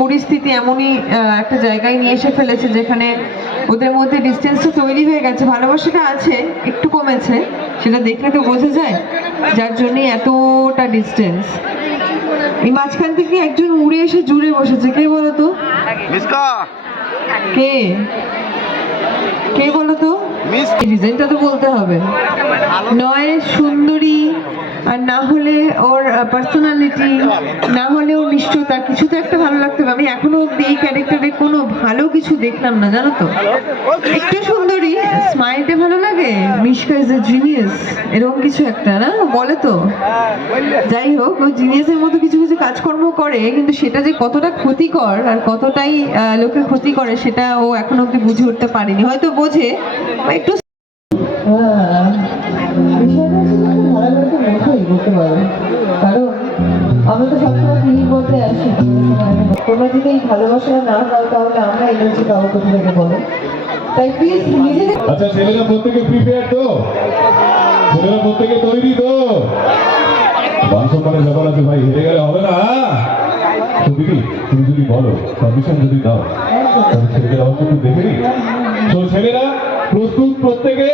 পরিস্থিতি এমনই একটা জায়গায় নিয়ে এসে ফেলেছে যেখানে ওদের মধ্যে ডিস্টেন্সটা তৈরি হয়ে গেছে। ভালোবাসাটা আছে একটু কমেছে সেটা দেখলে তো বোঝা যায় যার জন্যই এতটা ডিস্টেন্স এই মাঝখান থেকে একজন উড়ে এসে জুড়ে বসেছে। কে বলো তো কে? কে বলো তো মিস ডিজাইনটা তো বলতে হবে। নয় সুন্দরী আর না হলে ওর পার্সোনালিটি না হলে ওর মিষ্টতা কিছু তো একটা ভালো লাগতে হবে। আমি এখনও অব্দি এই ক্যারেক্টারে কোনো ভালো কিছু দেখলাম না, জানো তো? একটু সুন্দরী স্মাইলটা ভালো লাগে। মিশকা ইজ এ জিনিয়াস এরকম কিছু একটা, না? বলে তো। যাই হোক, ও জিনিয়াসের মতো কিছু কিছু কাজকর্ম করে, কিন্তু সেটা যে কতটা ক্ষতিকর আর কতটাই লোকে ক্ষতি করে, সেটা ও এখনও অব্দি বুঝে উঠতে পারেনি। হয়তো বোঝে একটু বলতে পারো কারণ আমরা তো সবসময় টিভির মধ্যে আসি তোমরা যদি এই ভালোবাসা না তাহলে আমরা এনার্জি পাবো কোথা থেকে বলো তাই প্লিজ নিজেদের আচ্ছা ছেলেরা প্রত্যেকে প্রিপেয়ার তো? ছেলেরা প্রত্যেকে তৈরি তো? মান সম্মানের ব্যাপার আছে ভাই হেরে গেলে হবে না। তুমি যদি বলো পারমিশন যদি দাও, তাহলে দেখে তো ছেলেরা, প্রস্তুত প্রত্যেকে?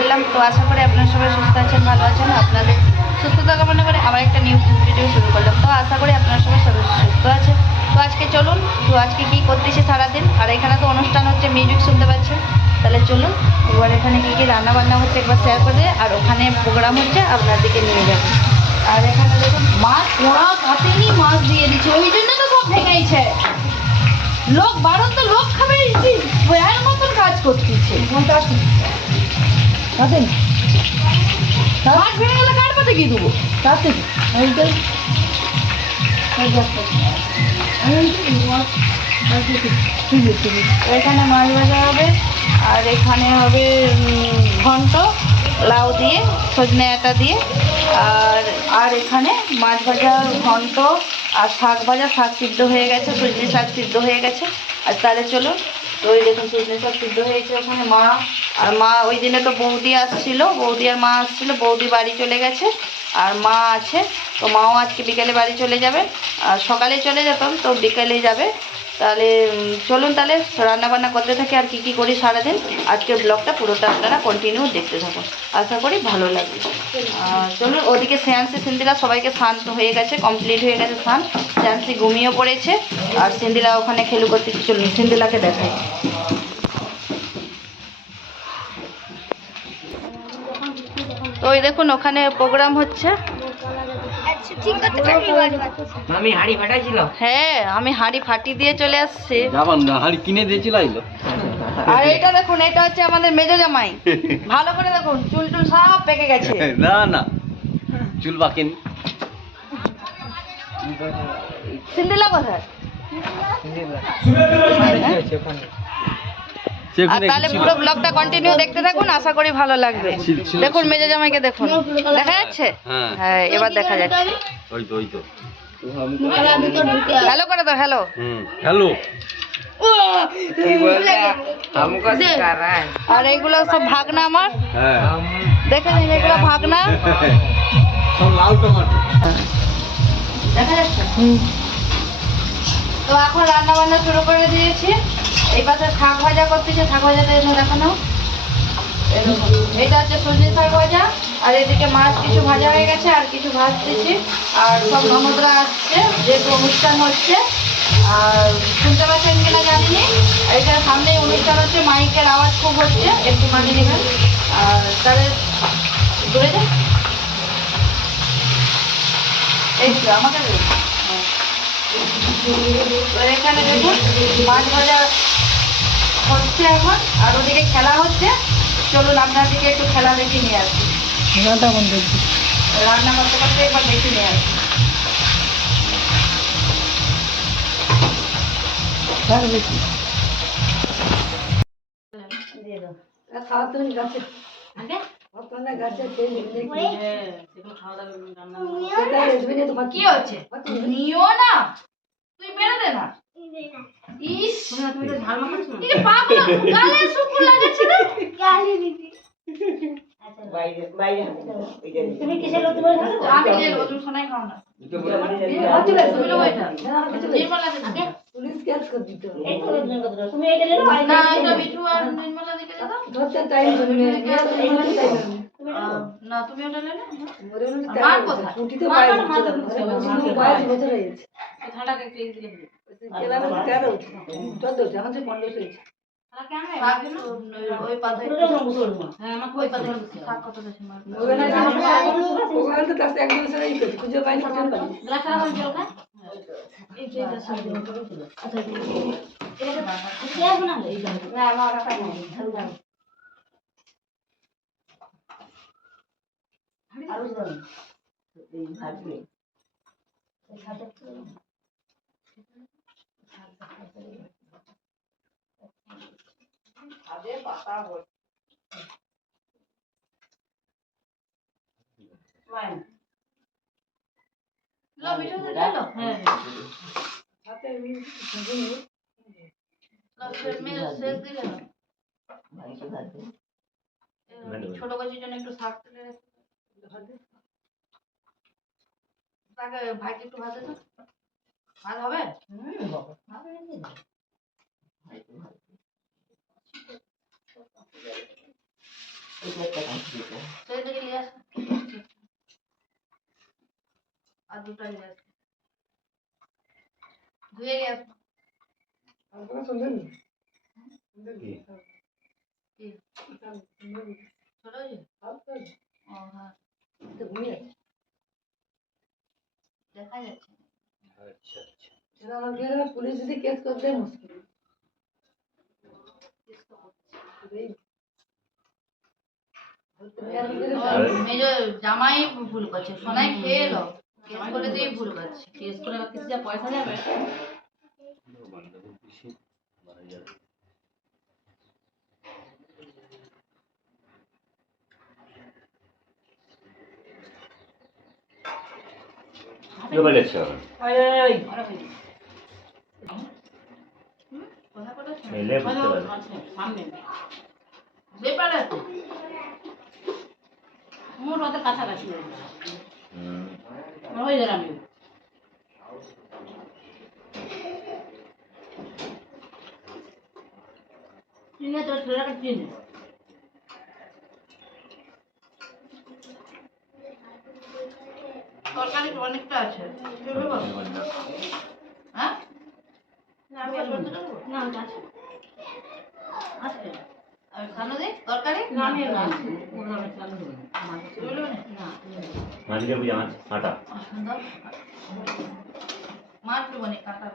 করলাম। তো আশা করি আপনারা সবাই সুস্থ আছেন, ভালো আছেন, আপনাদের সুস্থতা কামনা করে আবার একটা নিউ ভিডিও শুরু করলাম। তো আশা করি আপনারা সবাই সবাই সুস্থ আছেন। তো আজকে চলুন, তো আজকে কী করতেছি সারাদিন? আর এখানে তো অনুষ্ঠান হচ্ছে মিউজিক শুনতে পাচ্ছেন। তাহলে চলুন, এবার এখানে কী কী রান্না বান্না হচ্ছে একবার শেয়ার করে দিয়ে আর ওখানে প্রোগ্রাম হচ্ছে আপনাদেরকে নিয়ে যাব। আর এখানে দেখুন, মাছ ওরা কাটেনি, মাছ দিয়ে দিচ্ছে। ওই জন্য তো সব ভেঙেছে লোক বারণ তো লোক খাবে মতন কাজ করতেছে। ভেঙে গেলে দেবো এখানে মাছ ভাজা হবে আর এখানে হবে ঘন্ট লাউ দিয়ে সজনে আটা দিয়ে আর আর এখানে মাছ ভাজা ঘন্ট আর শাক ভাজা শাক সিদ্ধ হয়ে গেছে সজনে শাক সিদ্ধ হয়ে গেছে। আর তাহলে চলো তো ওই দেখুন সজনে সিদ্ধ হয়েছে ওখানে মা। আর মা, ওই দিনে তো বৌদি আসছিল বৌদি আর মা আসছিল, বৌদি বাড়ি চলে গেছে, আর মা আছে, তো মাও আজকে বিকেলে বাড়ি চলে যাবে। আর সকালে চলে যেতাম, তো বিকেলে যাবে। তাহলে চলুন তাহলে রান্না বান্না করতে থাকি আর কি কি করি সারাদিন? আজকের ব্লগটা পুরোটা আপনারা কন্টিনিউ দেখতে থাকুন। আশা করি ভালো লাগবে। চলুন, ওদিকে শ্রেয়াংশী সিন্দিরা সবাইকে স্নান হয়ে গেছে কমপ্লিট হয়ে গেছে স্নান শ্রেয়াংশী ঘুমিয়েও পড়েছে, আর সিন্দিরা ওখানে খেলু করতে চলুন সিন্দিলাকে দেখাই। তো ওই দেখুন, ওখানে প্রোগ্রাম হচ্ছে। আমি হাড়ি ফাটাইছিল? হ্যাঁ আমি হাঁড়ি ফাটি দিয়ে চলে আসছি। যাবান না হাড়ি কিনে দিয়েছিল আইলো। আর এটা দেখুন এটা হচ্ছে আমাদের মেজো জামাই। ভালো করে দেখুন চুল টুল সব পেকে গেছে। না না চুল বাকি সিন্দিলা কোথায়? আর তাহলে পুরো ব্লগটা কন্টিনিউ দেখতে থাকুন আশা করি ভালো লাগবে। দেখুন মেজো জামাইকে দেখুন। দেখা যাচ্ছে? হ্যাঁ। হ্যাঁ এবার দেখা যাচ্ছে। ওই তো ওই তো। হ্যালো করে দাও হ্যালো হ্যালো আর এইগুলো সব ভাগনা আমার। হ্যাঁ। দেখে নিন এগুলো ভাগনা। সব লাল টমাটো। দেখা যাচ্ছে? তো এখন রান্না বান্না শুরু করে দিয়েছি। এই পাশে শাক ভাজা করতেছে, শাক ভাজাটা এনে দেখানো এটা হচ্ছে সবজি শাক ভাজা, আর এদিকে মাছ কিছু ভাজা হয়ে গেছে, আর কিছু ভাজতেছি। আর সব ননদরা আসছে, যেহেতু অনুষ্ঠান হচ্ছে, আর শুনতে পাচ্ছেন কিনা জানি নি আর সামনেই অনুষ্ঠান হচ্ছে, মাইকের আওয়াজ খুব হচ্ছে, একটু মানিয়ে নেবেন। আর তাহলে দূরে যান। এই। তো এখানে দেখুন মাছ ভাজা হচ্ছে এখন আর ওদিকে খেলা হচ্ছে। চলুন আপনার দিকে একটু খেলা দেখে নিয়ে আসি। রান্না করতে করতে একবার দেখে নিয়ে আসি। দিয়ে দাও। গাছে। আগে? হ্যাঁ খাওয়া কি হচ্ছে নিও না। তুই বেরো দে না। ইস। তুমি তো ঝাল মাখাচ্ছ না? পাগল গালে শুকুর লাগাচ্ছে না তুমি কিসের লোক তুমি আমি যে রোজ সোনাই খাও না। তুমি এটা। নিলো না এটা মিঠু আর নির্মলা দিকে দাও ধরতে টাইম জন্য না তুমি ওটা নেলে মার কোথায়? ছুটিতে বাইরে বাইরে বছর হয়ে গেছে ঠান্ডাকে একটু দিলে গেলাম তেরো চোদ্দ এখন যে পনেরো হয়েছে ওই পাতে হ্যাঁ। ওই শাক দেশে মার ওখানে ওখানে তো কাছে এক বছর এই করেছি খুঁজে পাইনি খুঁজে পাইনি গ্লাস খাওয়া হয়েছিল কা এই যে এটা সব কে আছে না এই গান না আমার কাছে নেই আরও দাও এই ভাজবে লো মিঠু দে লো হ্যাঁ হাতে আমি লো শেষ মিলে শেষ দিলে না ভাইকে ভাজবে ছোট গাছের জন্য একটু শাক তুলে রেখে তাকে ভাইকে একটু ভাজে তো ভাত হবে হুম পুলিশ যদি কেস করতে মুশকিল। যদি- মেজ জামাই ভুল করছে সোনাই খেয়ে এলো। কেস করে দিয়ে ভুল করছে। কেস করে কিছু যা পয়সা যাবে। কথা বলেছে আছে সামনে ব্যাপারে তো মোট ওদের কাছাকাছি হয়ে গেলাম আমি চিনে তোর ছেলেটাকে চিনে তরকারি তো অনেকটা আছে। হ্যাঁ? না, আর করতে দেবো? না আছে আছে আর খানো দে তরকারি? না আমি না। ওরা আমি চালু দেবো চলবে না না। মাঝে বুঝে মাছ আটা। আর সুন্দর মাছ দেবো না কাঁটা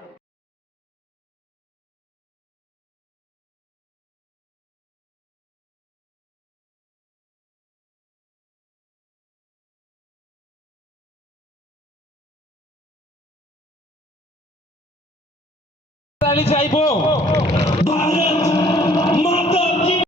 দেবো তালি চাইব